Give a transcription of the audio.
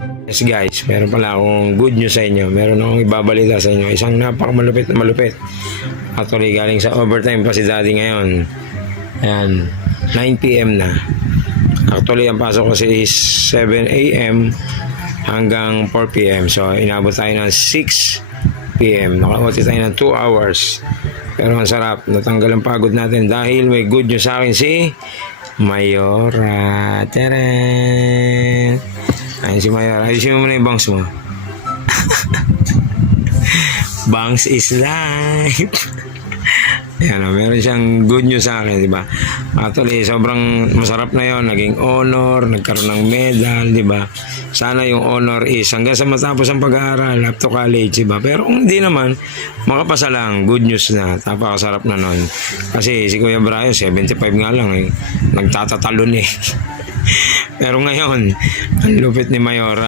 Yes guys, meron pala akong good news sa inyo. Meron akong ibabalita sa inyo. Isang napakamalupit na malupit. Actually, galing sa overtime pa si Daddy ngayon. Ayan, 9 p.m. na. Actually, ang pasok kasi is 7 a.m. hanggang 4 p.m. So, inabot tayo ng 6 p.m. Naka-OT tayo ng 2 hours. Pero ang sarap, natanggal ang pagod natin dahil may good news sa akin si Mayora. Teren! Ayun si Mayora. Ayusin mo muna yung bangs mo. Bangs is life. Ayan, meron siyang good news sa akin, di ba? Actually, sobrang masarap na yon. Naging honor, nagkaroon ng medal, di ba? Sana yung honor is hanggang sa matapos ang pag-aaral, up to college, di ba? Pero kung hindi naman, makapasa lang, good news na. Napakasarap na nun. Kasi si Kuya Brian, 75 nga lang eh. Nagtatatalon eh. Pero ngayon, ang lupit ni Mayora.